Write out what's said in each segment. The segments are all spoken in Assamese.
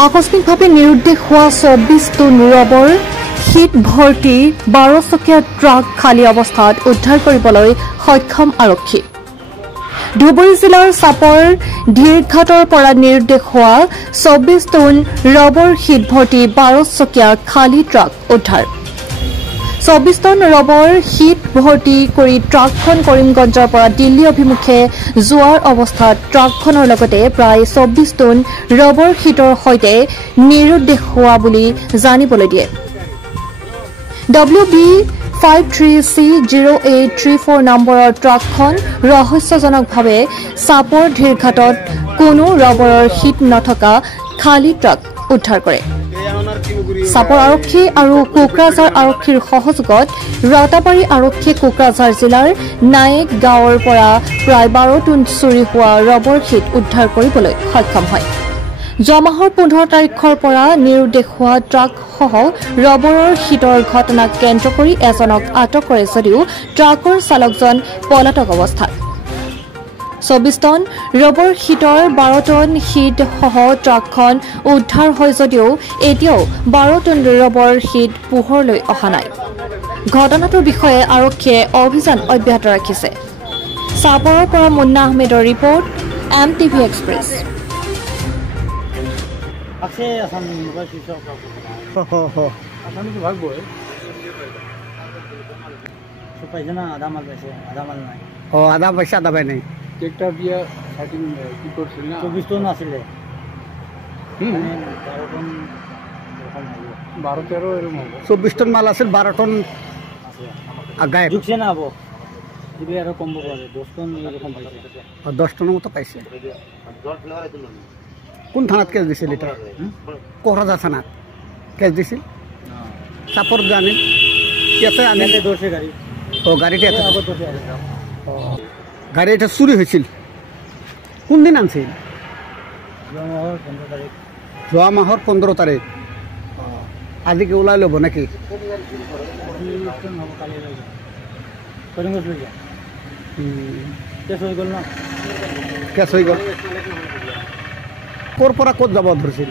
আকস্মিকভাৱে নিৰুদ্দেশ হোৱা ২৪ টন ৰবৰ শীত ভৰ্তি ১২ চকীয়া ট্ৰাক খালী অৱস্থাত উদ্ধাৰ কৰিবলৈ সক্ষম আৰক্ষী। ধুবুৰী জিলাৰ চাপৰ ধীৰঘাটৰ পৰা নিৰুদ্দেশ হোৱা ২৪ টন ৰবৰ শীত ভৰ্তি ১২ চকীয়া খালী ট্ৰাক উদ্ধাৰ। ২৪ টন ৰবৰ শীত ভৰ্তি কৰি ট্ৰাকখন কৰিমগঞ্জৰ পৰা দিল্লী অভিমুখে যোৱাৰ অৱস্থাত ট্ৰাকখনৰ লগতে প্ৰায় ২৪ টন ৰবৰ শীতৰ সৈতে নিৰুদ্দেশ হোৱা বুলি জানিবলৈ দিয়ে। WB53C0834 নম্বৰৰ ট্ৰাকখন ৰহস্যজনকভাৱে চাপৰ ধীৰঘাটত কোনো ৰবৰৰ শীত নথকা খালী ট্ৰাক উদ্ধাৰ কৰে। চাপৰ আৰক্ষী আৰু কোকৰাঝাৰ আৰক্ষীৰ সহযোগত ৰাতাবাৰী আৰক্ষীয়ে কোকৰাঝাৰ জিলাৰ নায়েক গাঁৱৰ পৰা প্ৰায় ১২ টন চুৰি হোৱা ৰবৰ শীত উদ্ধাৰ কৰিবলৈ সক্ষম হয়। যোৱা মাহৰ ১৫ তাৰিখৰ পৰা নিৰুদ্দেশ হোৱা ট্ৰাকসহ ৰবৰৰ শীতৰ ঘটনাক কেন্দ্ৰ কৰি এজনক আটক কৰে যদিও ট্ৰাকৰ চালকজন পলাতক অৱস্থাত। ২৪ টন ৰবৰ শীতৰ ১২ টন শীতসহ ট্ৰাকখন উদ্ধাৰ হয় যদিও এতিয়াও ১২ টন ৰবৰ শীত পোহৰলৈ অহা নাই। ঘটনাটোৰ বিষয়ে আৰক্ষীয়ে অভিযান অব্যাহত ৰাখিছে। চাপৰৰ পৰা মুন্না আহমেদৰ ৰিপৰ্ট, MTV এক্সপ্ৰেছ। আধা পইচা আধা পাই নাই। ট্ৰেক্টৰ দিয়া কি কৰিছিল না ২৪ টন আছিলে ১২-১৩ এরকম হবে। ২৪ টন মাল আছিল ১২ টন গায়ে ঢুকছে না আবো দিলে আরো কমবো করে 10 টন এরকম পাইছে ১০ টনের মতো পাইছে। কোন থানাত কেস দিছিল এটা? কোকরাঝার থানাত কেস দিছিল। চাপর জানেন ইয়াতে আনিলে দোষে গাড়ি গাড়িটা এত আবো দোষে গাড়ি এটা চুরি হয়েছিল কোন দিন আনছিল? যোৱা মাহৰ ১৫ তাৰিখ। আজি কি ওলাই ল'ব নাকি? কেছ হৈ গ'ল। ক'ৰ পৰা ক'ত যাব ধৰিছিল?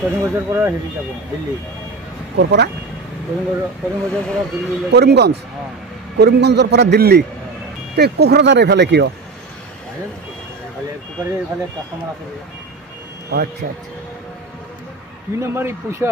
কৰিমগঞ্জৰ পৰা হেৰি যাব দিল্লী। ক'ৰ পৰা? কৰিমগঞ্জৰ পৰা দিল্লী। কৰিমগঞ্জ? কৰিমগঞ্জৰ পৰা দিল্লী। তে কোকৰাঝাৰ এইফালে কিয়? এইফালে কাষ্টমাৰ আছে। আচ্ছা আচ্ছা। 2 নম্বৰ পয়সা